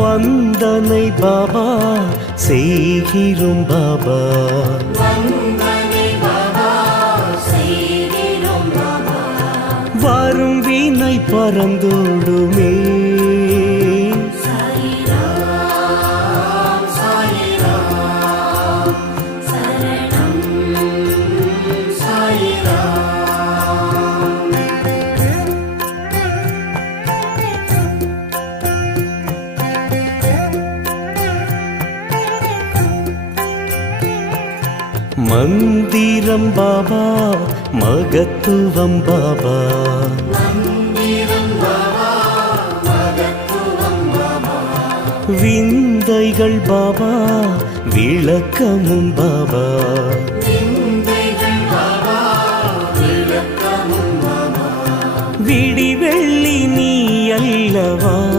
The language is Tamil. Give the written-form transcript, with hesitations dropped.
வந்தனை பாபா செய்கிறோம் பாபா. வரும் வீணை பறந்தோடுமே. மந்திரம் பாபா மகத்துவம் பாபா. விந்தைகள் பாபா விளக்கமும் பாபா. விடி வெள்ளி நீ அல்லவா